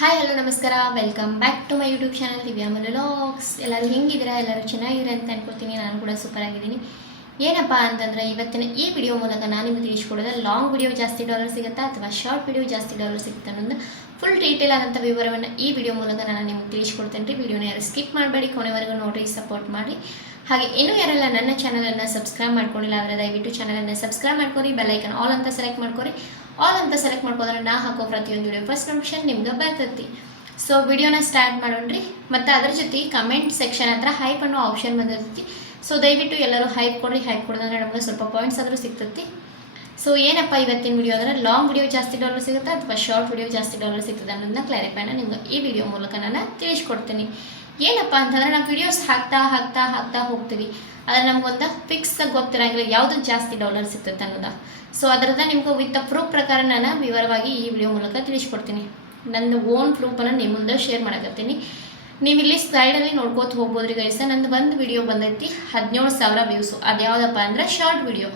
Hi hello ನಮಸ್ಕಾರ, welcome back to my YouTube channel Divya vlogs. ಎಲ್ಲರೂ ಹೆಂಗಿದ್ದೀರಾ? ಎಲ್ಲರೂ ಚೆನ್ನಾಗಿದ್ದೀರಾ ಅಂತ ಅನ್ಕೊಳ್ತೀನಿ. ನಾನು ಕೂಡ ಸೂಪರ್ ಆಗಿದ್ದೀನಿ. ಏನಪ್ಪ ಅಂತಂದರೆ ಇವತ್ತಿನ ಈ ವಿಡಿಯೋ ಮೂಲಕ ನಾನು ನಿಮಗೆ ತಿಳಿಸ್ಕೊಡೋದು ಲಾಂಗ್ ವಿಡಿಯೋ ಜಾಸ್ತಿ ಡಾಲರ್ ಸಿಗುತ್ತಾ ಅಥವಾ ಶಾರ್ಟ್ ವಿಡಿಯೋ ಜಾಸ್ತಿ ಡಾಲರ್ ಸಿಗುತ್ತೆ ಅನ್ನೋದು ಫುಲ್ ಡೀಟೇಲ್ ಆದಂಥ ವಿವರವನ್ನು ಈ ವಿಡಿಯೋ ಮೂಲಕ ನಾನು ನಿಮಗೆ ತಿಳಿಸ್ಕೊಡ್ತೇನೆ ರೀ. ವಿಡಿಯೋನ ಯಾರು ಸ್ಕಿಪ್ ಮಾಡಬೇಡಿ, ಕೊನೆವರೆಗೂ ನೋಡಿ, ಸಪೋರ್ಟ್ ಮಾಡಿ. ಹಾಗೆ ಇನ್ನೂ ಯಾರೆಲ್ಲ ನನ್ನ ಚಾನಲನ್ನು ಸಬ್ಸ್ಕ್ರೈಬ್ ಮಾಡ್ಕೊಂಡಿಲ್ಲ ಅಂದರೆ ದಯವಿಟ್ಟು ಚಾನಲನ್ನು ಸಬ್ಸ್ಕ್ರೈಬ್ ಮಾಡ್ಕೊರಿ. ಬೆಲ್ಲೈಕನ್ ಆಲ್ ಅಂತ ಸೆಲೆಕ್ಟ್ ಮಾಡ್ಕೊರಿ. ಆಲ್ ಅಂತ ಸೆಲೆಕ್ಟ್ ಮಾಡ್ಕೋದ್ರೆ ನಾ ಹಾಕೋ ಪ್ರತಿಯೊಂದು ವಿಡಿಯೋ ಫಸ್ಟ್ ನೋಟಿಫಿಕೇಶನ್ ನಿಮ್ಗೆ ಬರ್ತೈತಿ. ಸೊ ವಿಡಿಯೋನ ಸ್ಟಾರ್ಟ್ ಮಾಡೋಣ್ರಿ. ಮತ್ತು ಅದ್ರ ಜೊತೆ ಕಮೆಂಟ್ ಸೆಕ್ಷನ್ ಹತ್ರ ಹೈಪ್ ಅನ್ನೋ ಆಪ್ಷನ್ ಬಂದಿರ್ತೈತಿ. ಸೊ ದಯವಿಟ್ಟು ಎಲ್ಲರೂ ಹೈಪ್ ಕೊಡ್ರಿ. ಹೈಪ್ ಕೊಡೋದಂದ್ರೆ ನಮಗೆ ಸ್ವಲ್ಪ ಪಾಯಿಂಟ್ಸ್ ಆದರೂ ಸಿಗ್ತೈತಿ. ಸೊ ಏನಪ್ಪ ಇವತ್ತಿನ ವಿಡಿಯೋ ಅಂದರೆ ಲಾಂಗ್ ವಿಡಿಯೋ ಜಾಸ್ತಿ ಡಾಲರ್ ಸಿಗುತ್ತೆ ಅಥವಾ ಶಾರ್ಟ್ ವಿಡಿಯೋ ಜಾಸ್ತಿ ಡಾಲರ್ ಸಿಗ್ತದೆ ಅನ್ನೋದನ್ನ ಕ್ಲಾರಿಫೈನ ನಿಮ್ಗೆ ಈ ವಿಡಿಯೋ ಮೂಲಕ ನಾನು ತಿಳಿಸ್ಕೊಡ್ತೀನಿ. ಏನಪ್ಪ ಅಂತಂದರೆ ನಾವು ವಿಡಿಯೋಸ್ ಹಾಕ್ತಾ ಹೋಗ್ತೀವಿ. ಆದರೆ ನಮಗೊಂದು ಫಿಕ್ಸ್ ಗೊತ್ತಿರಂಗಿಲ್ಲ ಯಾವುದು ಜಾಸ್ತಿ ಡಾಲರ್ ಸಿಗ್ತೈತೆ ಅನ್ನೋದು. ಸೊ ಅದರಿಂದ ನಿಮ್ಗೆ ವಿತ್ ಪ್ರೂಫ್ ಪ್ರಕಾರ ನಾನು ವಿವರವಾಗಿ ಈ ವಿಡಿಯೋ ಮೂಲಕ ತಿಳಿಸ್ಕೊಡ್ತೀನಿ. ನನ್ನ ಓನ್ ಪ್ರೂಫನ್ನು ನಿಮ್ಮ ಮುಂದೆ ಶೇರ್ ಮಾಡಕತ್ತೀನಿ. ನೀವು ಇಲ್ಲಿ ಸ್ಲೈಡಲ್ಲಿ ನೋಡ್ಕೋತ ಹೋಗ್ಬೋದ್ರಿ ಗೈಸ. ನಂದು ಒಂದು ವಿಡಿಯೋ ಬಂದೈತಿ 17,000 ವ್ಯೂಸು. ಅದು ಯಾವುದಪ್ಪ ಅಂದರೆ ಶಾರ್ಟ್ ವಿಡಿಯೋ.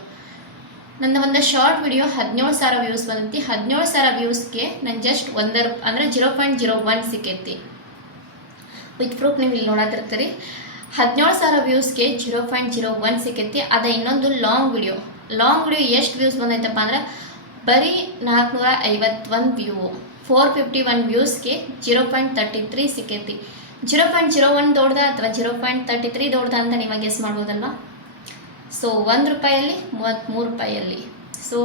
ನಂದು ಒಂದು ಶಾರ್ಟ್ ವಿಡಿಯೋ 17,000 ವ್ಯೂಸ್ ಬಂದೈತಿ. 17,000 ವ್ಯೂಸ್ಗೆ ನಾನು ಜಸ್ಟ್ ಅಂದರೆ 0.01 ಸಿಕ್ಕೈತಿ. ವಿತ್ ಪ್ರೂಫ್ ನೀವು ಇಲ್ಲಿ ನೋಡತ್ತಿರ್ತೀರಿ. 17,000 ವ್ಯೂಸ್ಗೆ 0.01 ಸಿಕ್ಕೈತಿ. ಅದ ಇನ್ನೊಂದು ಲಾಂಗ್ ವಿಡಿಯೋ ಎಷ್ಟು ವ್ಯೂಸ್ ಬಂದೈತಪ್ಪ ಅಂದ್ರೆ ಬರೀ 451 ವ್ಯೂ. 451 ವ್ಯೂಸ್ಗೆ 0.33 ಸಿಕ್ಕೈತಿ. 0.01 ದೊಡ್ಡದ ಅಥವಾ 0.33 ದೊಡ್ಡದ ಅಂತ ನೀವು ಗೆಸ್ ಮಾಡ್ಬೋದಲ್ವಾ. ಸೊ ₹1 33 ರೂಪಾಯಲ್ಲಿ. ಸೊ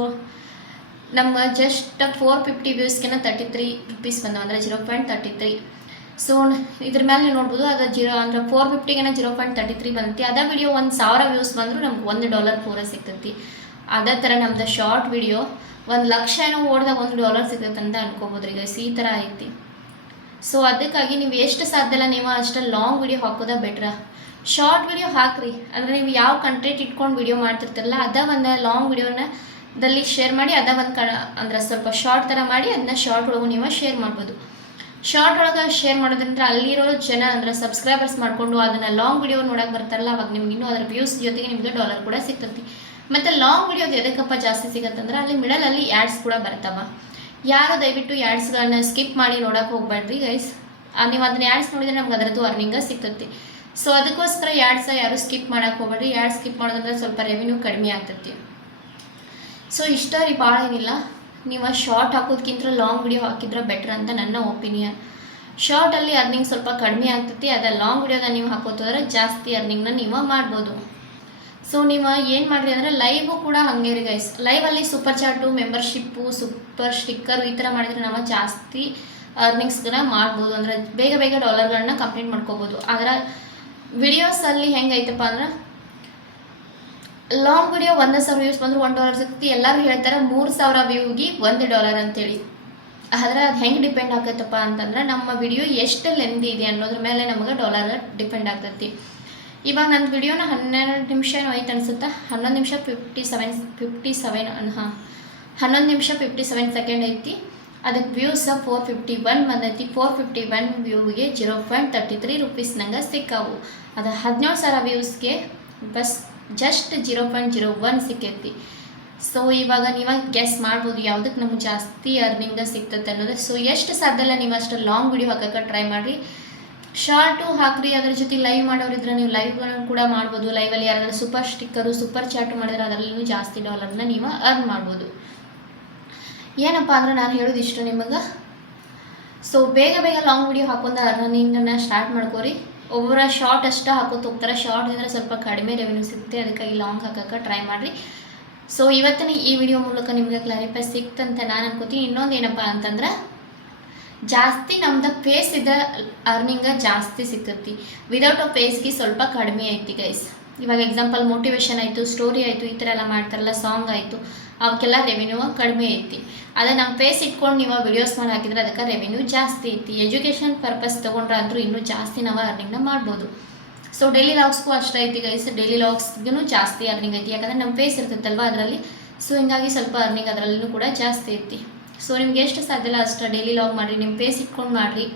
ನಮ್ಮ ಜಸ್ಟ್ 450 ವ್ಯೂಸ್ಗೆನ ₹33 ಬಂದವು, ಅಂದರೆ 0.33. ಸೊ ಇದ್ರ ಮೇಲೆ ನೀವು ನೋಡ್ಬೋದು. ಅದು ಅಂದರೆ 450ಗೆ 0.33 ಬಂದೈತಿ. ಅದೇ ವಿಡಿಯೋ 1,000 ವ್ಯೂಸ್ ಬಂದರೂ ನಮ್ಗೆ $1 ಪೂರ ಸಿಗ್ತೈತಿ. ಅದೇ ಥರ ನಮ್ದು ಶಾರ್ಟ್ ವಿಡಿಯೋ 1,00,000 ಏನೋ ಓಡ್ದಾಗ $1 ಸಿಗ್ತೈತೆ ಅಂತ ಅನ್ಕೋಬೋದ್ರಿ ಗೈಸ್. ಈ ಥರ ಐತಿ. ಸೊ ಅದಕ್ಕಾಗಿ ನೀವು ಎಷ್ಟು ಸಾಧ್ಯ ಇಲ್ಲ ನೀವು ಅಷ್ಟು ಲಾಂಗ್ ವಿಡಿಯೋ ಹಾಕೋದ ಬೆಟ್ರ. ಶಾರ್ಟ್ ವಿಡಿಯೋ ಹಾಕ್ರಿ. ಅಂದರೆ ನೀವು ಯಾವ ಕಂಟೆಂಟ್ ಇಟ್ಕೊಂಡು ವಿಡಿಯೋ ಮಾಡ್ತಿರ್ತಿರಲ್ಲ ಅದ ಒಂದು ಲಾಂಗ್ ವಿಡಿಯೋನ ದಲ್ಲಿ ಶೇರ್ ಮಾಡಿ, ಅದ ಒಂದು ಅಂದರೆ ಸ್ವಲ್ಪ ಶಾರ್ಟ್ ಥರ ಮಾಡಿ ಅದನ್ನ ಶಾರ್ಟ್ ಒಳಗೂ ನೀವು ಶೇರ್ ಮಾಡ್ಬೋದು. ಶಾರ್ಟ್ ಒಳಗೆ ಶೇರ್ ಮಾಡೋದ್ರಿಂದ ಅಲ್ಲಿರೋ ಜನ ಅಂದರೆ ಸಬ್ಸ್ಕ್ರೈಬರ್ಸ್ ಮಾಡಿಕೊಂಡು ಅದನ್ನು ಲಾಂಗ್ ವಿಡಿಯೋ ನೋಡೋಕೆ ಬರ್ತಾರಲ್ಲ, ಅವಾಗ ನಿಮ್ಗೆ ಇನ್ನೂ ಅದರ ವ್ಯೂಸ್ ಜೊತೆಗೆ ನಿಮಗೆ ಡಾಲರ್ ಕೂಡ ಸಿಗ್ತೈತಿ. ಮತ್ತು ಲಾಂಗ್ ವಿಡಿಯೋದು ಎದಕ್ಕಪ್ಪ ಜಾಸ್ತಿ ಸಿಗತ್ತಂದ್ರೆ ಅಲ್ಲಿ ಮಿಡಲಲ್ಲಿ ಆ್ಯಡ್ಸ್ ಕೂಡ ಬರ್ತಾವ. ಯಾರು ದಯವಿಟ್ಟು ಆ್ಯಡ್ಸ್ಗಳನ್ನ ಸ್ಕಿಪ್ ಮಾಡಿ ನೋಡೋಕೆ ಹೋಗ್ಬೇಡ್ರಿ ಗೈಸ್. ನೀವು ಅದನ್ನ ಆ್ಯಡ್ಸ್ ನೋಡಿದ್ರೆ ನಮ್ಗೆ ಅದರದ್ದು ಅರ್ನಿಂಗ ಸಿಗ್ತೈತಿ. ಸೊ ಅದಕ್ಕೋಸ್ಕರ ಆ್ಯಡ್ಸ ಯಾರು ಸ್ಕಿಪ್ ಮಾಡೋಕೆ ಹೋಗ್ಬೇಡ್ರಿ. ಆ್ಯಡ್ಸ್ ಸ್ಕಿಪ್ ಮಾಡೋದ್ರಿಂದ ಸ್ವಲ್ಪ ರೆವಿನ್ಯೂ ಕಡಿಮೆ ಆಗ್ತೈತಿ. ಸೊ ಇಷ್ಟ ರೀ, ಭಾಳ ಏನಿಲ್ಲ. ನೀವು ಶಾರ್ಟ್ ಹಾಕೋದಕ್ಕಿಂತ ಲಾಂಗ್ ವಿಡಿಯೋ ಹಾಕಿದ್ರೆ ಬೆಟ್ರ್ ಅಂತ ನನ್ನ ಒಪಿನಿಯನ್. ಶಾರ್ಟಲ್ಲಿ ಅರ್ನಿಂಗ್ ಸ್ವಲ್ಪ ಕಡಿಮೆ ಆಗ್ತೈತಿ. ಅದೇ ಲಾಂಗ್ ವಿಡಿಯೋದ ನೀವು ಹಾಕೋತಂದ್ರೆ ಜಾಸ್ತಿ ಅರ್ನಿಂಗ್ನ ನೀವು ಮಾಡ್ಬೋದು. ಸೊ ನೀವು ಏನು ಮಾಡಿರಿ ಅಂದರೆ ಲೈವು ಕೂಡ ಹಾಗೆ ರೀ ಗೈಸ್. ಲೈವಲ್ಲಿ super chat, membership, super sticker ಈ ಥರ ಮಾಡಿದರೆ ನಾವು ಜಾಸ್ತಿ ಅರ್ನಿಂಗ್ಸ್ಗಳನ್ನ ಮಾಡ್ಬೋದು. ಅಂದರೆ ಬೇಗ ಡಾಲರ್ಗಳನ್ನ ಕಂಪ್ಲೀಟ್ ಮಾಡ್ಕೋಬೋದು. ಆದರೆ ವಿಡಿಯೋಸಲ್ಲಿ ಹೆಂಗೈತಪ್ಪ ಅಂದ್ರೆ ಲಾಂಗ್ ವಿಡಿಯೋ 1,000 ವ್ಯೂಸ್ ಬಂದರೂ $1 ಸಿಗ್ತೈತಿ. ಎಲ್ಲರೂ ಹೇಳ್ತಾರೆ 3,000 ವ್ಯೂಗೆ $1 ಅಂತೇಳಿ. ಆದರೆ ಅದು ಹೆಂಗೆ ಡಿಪೆಂಡ್ ಆಗತ್ತಪ್ಪ ಅಂತಂದ್ರೆ ನಮ್ಮ ವಿಡಿಯೋ ಎಷ್ಟು ಲೆಂತ್ ಇದೆ ಅನ್ನೋದ್ರ ಮೇಲೆ ನಮಗೆ ಡಾಲರ್ ಡಿಪೆಂಡ್ ಆಗ್ತೈತಿ. ಇವಾಗ ನನ್ನ ವಿಡಿಯೋನ 12 ನಿಮಿಷ ಐತೆ ಅನ್ಸುತ್ತೆ. 11 ನಿಮಿಷ 57 ಸೆಕೆಂಡ್ ಐತಿ. ಅದಕ್ಕೆ ವ್ಯೂಸ್ 451 ಬಂದೈತಿ. 451 ವ್ಯೂಗೆ 0.33 ರೂಪೀಸ್ ನಂಗೆ ಸಿಕ್ಕಾವು. ಅದು 17,000 ವ್ಯೂಸ್ಗೆ ಜಸ್ಟ್ 0.01 ಸಿಕ್ಕೈತಿ. ಸೊ ಇವಾಗ ನೀವು ಗೆಸ್ ಮಾಡ್ಬೋದು ಯಾವುದಕ್ಕೆ ನಮ್ಗೆ ಜಾಸ್ತಿ ಅರ್ನಿಂಗ ಸಿಗ್ತೈತೆ ಅನ್ನೋದು. ಸೊ ಎಷ್ಟು ಸಾಧ್ಯ ಇಲ್ಲ ನೀವು ಅಷ್ಟು ಲಾಂಗ್ ವಿಡಿಯೋ ಹಾಕೋಕ್ಕೆ ಟ್ರೈ ಮಾಡಿರಿ. ಶಾರ್ಟು ಹಾಕ್ರಿ. ಅದ್ರ ಜೊತೆ ಲೈವ್ ಮಾಡೋರಿದ್ರೆ ನೀವು ಲೈವ್ಗಳನ್ನು ಕೂಡ ಮಾಡ್ಬೋದು. ಲೈವಲ್ಲಿ ಯಾರಾದ್ರೂ ಸೂಪರ್ ಸ್ಟಿಕ್ಕರು, ಸೂಪರ್ ಚಾಟ್ ಮಾಡಿದ್ರೆ ಅದರಲ್ಲೂ ಜಾಸ್ತಿ ಡಾಲರ್ನ ನೀವು ಅರ್ನ್ ಮಾಡ್ಬೋದು. ಏನಪ್ಪ ಅಂದ್ರೆ ನಾನು ಹೇಳೋದು ಇಷ್ಟು ನಿಮಗೆ. ಸೊ ಬೇಗ ಲಾಂಗ್ ವಿಡಿಯೋ ಹಾಕೊಂಡು ಅರ್ನಿಂಗನ್ನು ಸ್ಟಾರ್ಟ್ ಮಾಡ್ಕೋರಿ. ಒಬ್ಬರ ಶಾರ್ಟ್ ಅಷ್ಟೇ ಹಾಕೋತ ಹೋಗ್ತಾರೆ. ಶಾರ್ಟ್ ಅಂದರೆ ಸ್ವಲ್ಪ ಕಡಿಮೆ ರೆವೆನ್ಯೂ ಸಿಗುತ್ತೆ. ಅದಕ್ಕಾಗಿ ಲಾಂಗ್ ಹಾಕೋಕ್ಕೆ ಟ್ರೈ ಮಾಡಿರಿ. ಸೊ ಇವತ್ತಿನ ಈ ವಿಡಿಯೋ ಮೂಲಕ ನಿಮಗೆ ಕ್ಲಾರಿಫೈ ಸಿಕ್ತಂತ ನಾನು ಅನ್ಕೋತೀನಿ. ಇನ್ನೊಂದು ಏನಪ್ಪ ಅಂತಂದ್ರೆ ಜಾಸ್ತಿ ನಮ್ದು ಫೇಸ್ ಇದ್ದ ಅರ್ನಿಂಗ ಜಾಸ್ತಿ ಸಿಗ್ತೈತಿ. ವಿದೌಟ್ ಅ ಫೇಸ್ಗೆ ಸ್ವಲ್ಪ ಕಡಿಮೆ ಐತಿ ಗೈಸ್. ಇವಾಗ ಎಕ್ಸಾಂಪಲ್ ಮೋಟಿವೇಶನ್ ಆಯಿತು, ಸ್ಟೋರಿ ಆಯಿತು, ಈ ಥರ ಎಲ್ಲ ಮಾಡ್ತಾರಲ್ಲ, ಸಾಂಗ್ ಆಯಿತು, ಅವಕ್ಕೆಲ್ಲ ರೆವೆನ್ಯೂ ಕಡಿಮೆ ಐತಿ. ಅದೇ ನಮ್ಮ ಫೇಸ್ ಇಟ್ಕೊಂಡು ನೀವು ವಿಡಿಯೋಸ್ ಮಾಡಿ ಹಾಕಿದ್ರೆ ಅದಕ್ಕೆ ರೆವೆನ್ಯೂ ಜಾಸ್ತಿ ಐತಿ. ಎಜುಕೇಷನ್ ಪರ್ಪಸ್ ತೊಗೊಂಡ್ರೆ ಅಂದರೂ ಇನ್ನೂ ಜಾಸ್ತಿ ನಾವು ಅರ್ನಿಂಗ್ನ ಮಾಡ್ಬೋದು. ಸೊ ಡೈಲಿ ಲಾಗ್ಸ್ಗೂ ಅಷ್ಟೇ ಐತಿ ಗೈಸ್. ಡೈಲಿ ಲಾಗ್ಸ್ಗೂ ಜಾಸ್ತಿ ಅರ್ನಿಂಗ್ ಐತಿ. ಯಾಕಂದರೆ ನಮ್ಮ ಫೇಸ್ ಇರ್ತೈತಲ್ವ ಅದರಲ್ಲಿ. ಸೊ ಹಿಂಗಾಗಿ ಸ್ವಲ್ಪ ಅರ್ನಿಂಗ್ ಅದರಲ್ಲೂ ಕೂಡ ಜಾಸ್ತಿ ಐತಿ. ಸೊ ನಿಮ್ಗೆ ಎಷ್ಟು ಸಾಧ್ಯ ಇಲ್ಲ ಅಷ್ಟು ಡೈಲಿ ಲಾಗ್ ಮಾಡಿರಿ. ನಿಮ್ಮ ಫೇಸ್ ಇಟ್ಕೊಂಡು ಮಾಡಿರಿ.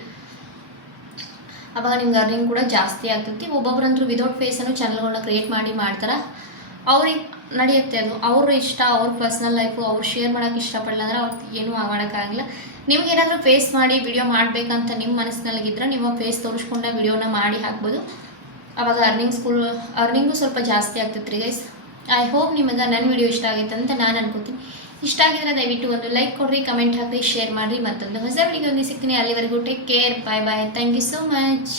ಆವಾಗ ನಿಮ್ಗೆ ಅರ್ನಿಂಗ್ ಕೂಡ ಜಾಸ್ತಿ ಆಗ್ತೈತಿ. ಒಬ್ಬೊಬ್ಬರಂತೂ ವಿದೌಟ್ ಫೇಸನ್ನು ಚಾನಲ್ಗಳನ್ನ ಕ್ರಿಯೇಟ್ ಮಾಡ್ತಾರೆ. ಅವ್ರಿಗೆ ನಡೆಯುತ್ತೆ. ಅದು ಅವ್ರ ಇಷ್ಟ, ಅವ್ರ ಪರ್ಸ್ನಲ್ ಲೈಫು ಅವ್ರು ಶೇರ್ ಮಾಡೋಕ್ಕೆ ಇಷ್ಟಪಡಲ್ಲ ಅಂದರೆ ಅವ್ರು ಏನೂ ಮಾಡೋಕ್ಕಾಗಲ್ಲ. ನಿಮಗೇನಾದರೂ ಫೇಸ್ ಮಾಡಿ ವಿಡಿಯೋ ಮಾಡಬೇಕಂತ ನಿಮ್ಮ ಮನಸ್ಸಿನಲ್ಲಿದ್ದರೆ ನಿಮ್ಮ ಫೇಸ್ ತೋರಿಸ್ಕೊಂಡ ವಿಡಿಯೋನ ಮಾಡಿ ಹಾಕ್ಬೋದು. ಆವಾಗ ಅರ್ನಿಂಗು ಸ್ವಲ್ಪ ಜಾಸ್ತಿ ಆಗ್ತೈತೆ ರೀ ಗೈಸ್. ಐ ಹೋಪ್ ನಿಮಗೆ ನನ್ನ ವಿಡಿಯೋ ಇಷ್ಟ ಆಗೈತೆ ಅಂತ ನಾನು ಅನ್ಕೋತೀನಿ. ಇಷ್ಟ ಆಗಿದ್ರೆ ದಯವಿಟ್ಟು ಒಂದು ಲೈಕ್ ಕೊಡ್ರಿ, ಕಮೆಂಟ್ ಹಾಕಿ, ಶೇರ್ ಮಾಡಿರಿ. ಮತ್ತೊಂದು ಹೊಸ ವಿಡಿಯೋದಲ್ಲಿ ಸಿಗ್ತೀನಿ. ಅಲ್ಲಿವರೆಗೂ take care, bye bye, thank you so much.